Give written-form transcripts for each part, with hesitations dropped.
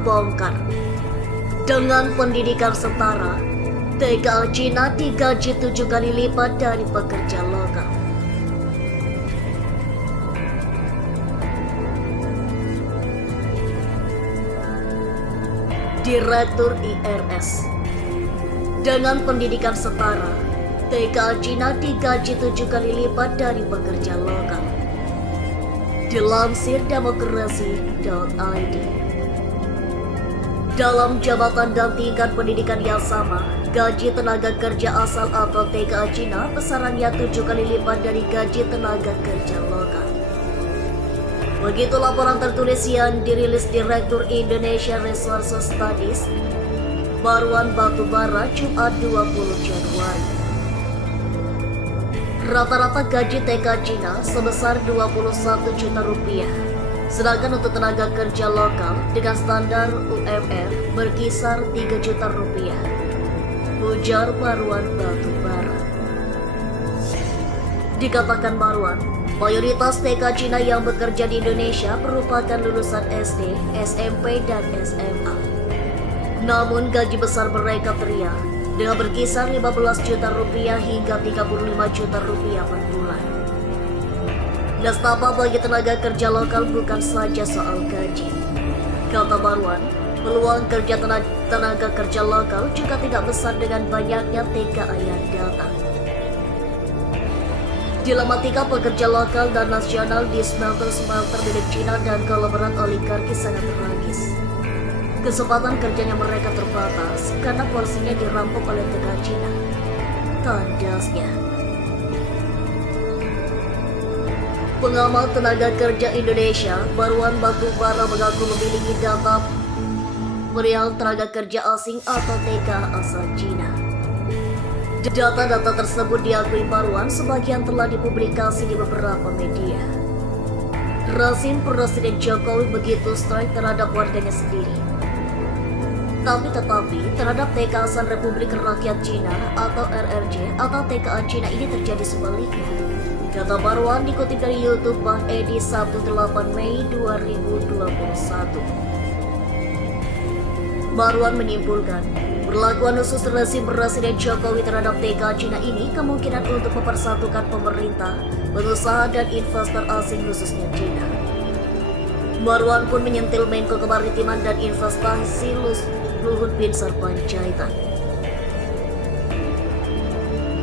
terbongkar. Dengan pendidikan setara, TKA Cina digaji 7 kali lipat dari pekerja lokal. Direktur IRS. Dengan pendidikan setara, TKA Cina digaji 7 kali lipat dari pekerja lokal. Dilansir demokrasi.id. Dalam jabatan dan tingkat pendidikan yang sama, gaji tenaga kerja asal atau TKA Cina besarannya 7 kali lipat dari gaji tenaga kerja lokal. Begitu laporan tertulis yang dirilis Direktur Indonesia Resources Studies, Baruan Batubara, Jumat 20 Januari. Rata-rata gaji TKA Cina sebesar 21 juta rupiah, sedangkan untuk tenaga kerja lokal dengan standar UMR berkisar 3 juta rupiah, ujar Baruan Batubara. Dikatakan Baruan, mayoritas TKA Cina yang bekerja di Indonesia merupakan lulusan SD, SMP, dan SMA. Namun gaji besar mereka teriak dengan berkisar 15 juta rupiah hingga 35 juta rupiah per bulan. Nestapa bagi tenaga kerja lokal bukan saja soal gaji. Kata Baruan, peluang kerja tenaga kerja lokal juga tidak besar dengan banyaknya TKA yang datang. Dilematika pekerja lokal dan nasional di smelter-smelter milik Cina dan konglomerat oligarki sangat tragis. Kesempatan kerjanya mereka terbatas karena porsinya dirampok oleh TKA Cina. Tandasnya. Pengamat tenaga kerja Indonesia, Baruan Batubara, mengaku memiliki data perihal tenaga kerja asing atau TKA asal Cina. Data-data tersebut diakui Baruan sebagian telah dipublikasi di beberapa media. Rezim Presiden Jokowi begitu strike terhadap warganya sendiri. Tetapi terhadap TKA asal Republik Rakyat Cina atau RRC atau TKA Cina ini terjadi sebaliknya. Kata Baruan dikutip dari YouTube Bang Edi Sabtu 8 Mei 2021. Baruan menyimpulkan, perlakuan khusus rezim Presiden Jokowi terhadap TKA Cina ini kemungkinan untuk mempersatukan pemerintah, pengusaha dan investor asing khususnya Cina. Baruan pun menyentil Menko Kemaritiman dan Investasi Luhut Binsar Panjaitan.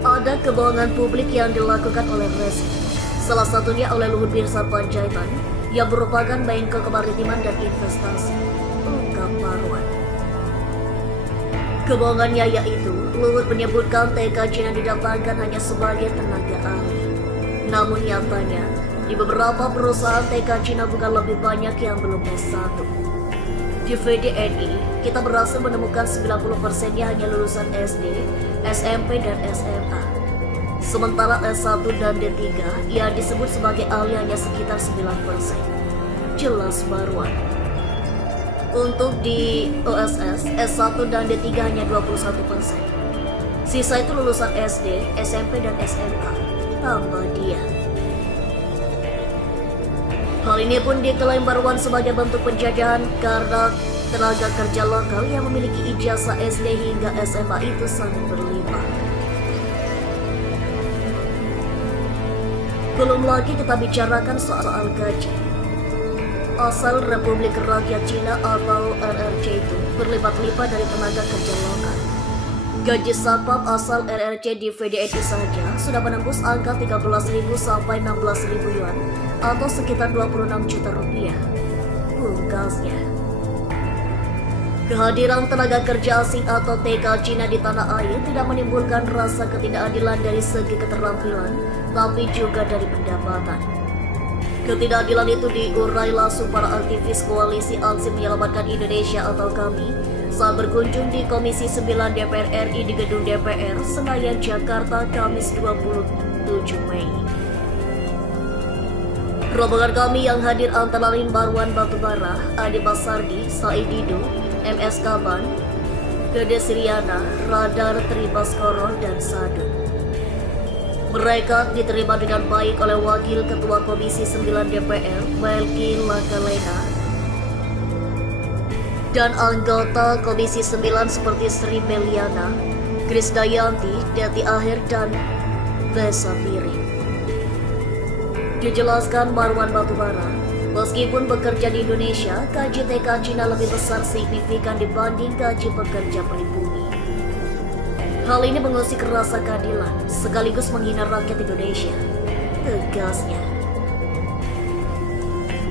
Ada kebohongan publik yang dilakukan oleh rezim, salah satunya oleh Luhut Binsar Panjaitan yang merupakan Menko Kemaritiman dan Investasi, ungkap Baruan. Kebohongannya yaitu Luhut menyebutkan TKA Cina didatangkan hanya sebagai tenaga ahli. Namun nyatanya, di beberapa perusahaan TKA Cina bukan lebih banyak yang belum S1. Di VDNI, kita berhasil menemukan 90%-nya hanya lulusan SD, SMP, dan SMA. Sementara S1 dan D3, yang disebut sebagai ahli hanya sekitar 9%. Jelas Baruan. Untuk di OSS, S1 dan D3 hanya 21%. Sisa itu lulusan SD, SMP, dan SMA. Tambah dia. Hal ini pun diklaim Baruan sebagai bentuk penjajahan karena tenaga kerja lokal yang memiliki ijazah SD hingga SMA itu sangat berlimpah. Belum lagi kita bicarakan soal gaji. Asal Republik Rakyat Cina atau RRC itu berlipat-lipat dari tenaga kerja lokal. Gaji satpam asal RRC di VDNI saja sudah menembus angka 13.000 sampai 16.000 yuan atau sekitar 26 juta rupiah. Pungkasnya, kehadiran tenaga kerja asing atau TKA Cina di tanah air tidak menimbulkan rasa ketidakadilan dari segi keterampilan, tapi juga dari pendapatan. Ketidakadilan itu diurai langsung para aktivis koalisi aksi menyelamatkan Indonesia atau KAMI saat berkunjung di Komisi 9 DPR RI di Gedung DPR, Senayan, Jakarta, Kamis 27 Mei. Rombongan kami yang hadir antara lain Baruan Batubara, Ade Basardi, Said Didu, MS Kaban, Gede Siriana, Radar Tribaskoro, dan Sadun. Mereka diterima dengan baik oleh Wakil Ketua Komisi 9 DPR, Melki Lakalena, Dan anggota Komisi 9 seperti Sri Meliana, Krisdayanti, Deti Akhir, dan Besa Piring. Dijelaskan Marwan Batubara, meskipun bekerja di Indonesia, gaji TK Cina lebih besar signifikan dibanding gaji pekerja pribumi. Hal ini mengusik rasa keadilan, sekaligus menghina rakyat Indonesia, tegasnya.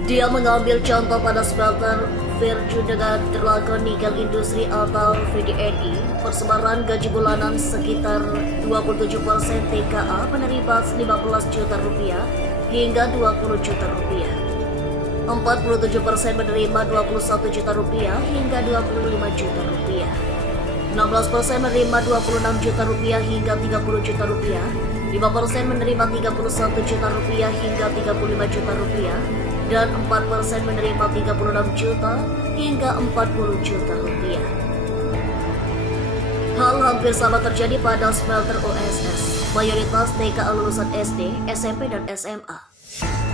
Dia mengambil contoh pada smelter Virtu dengan Dragon Nickel Industri atau VDNI, persebaran gaji bulanan sekitar 27% TKA menerima 15 juta rupiah hingga 20 juta rupiah. 47% menerima 21 juta rupiah hingga 25 juta rupiah. 16% menerima 26 juta rupiah hingga 30 juta rupiah. 5% menerima 31 juta rupiah hingga 35 juta rupiah. Dan 4% menerima 36 juta hingga 40 juta rupiah. Hal hampir sama terjadi pada smelter OSS, mayoritas TKA lulusan SD, SMP, dan SMA.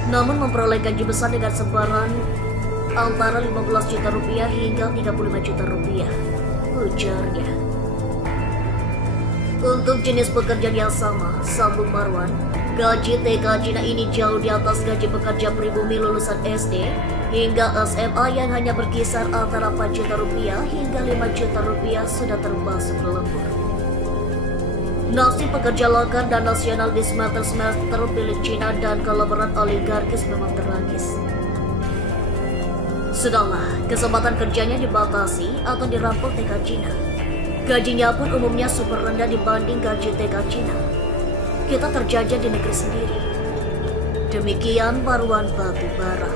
Namun memperoleh gaji besar dengan sebaran antara 15 juta rupiah hingga 35 juta rupiah, ujarnya. Untuk jenis pekerjaan yang sama, sambung Marwan, gaji TK Cina ini jauh di atas gaji pekerja pribumi lulusan SD hingga SMA yang hanya berkisar antara 4 juta rupiah hingga 5 juta rupiah sudah termasuk lembur. Nasib pekerja lokal dan nasional di smelter-smelter milik Cina dan kolaboran oligarkis memang tragis. Sudahlah, kesempatan kerjanya dibatasi atau dirampok TK Cina. Gajinya pun umumnya super rendah dibanding gaji TK Cina. Kita terjajah di negeri sendiri. Demikian Marwan Batubara.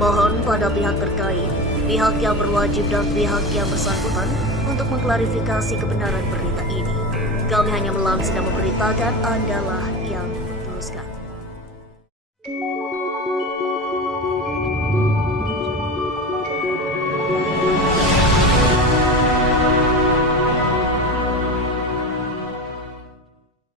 Mohon pada pihak terkait, pihak yang berwajib dan pihak yang bersangkutan untuk mengklarifikasi kebenaran berita ini. Kami hanya melansir dan memberitakan Andalah yang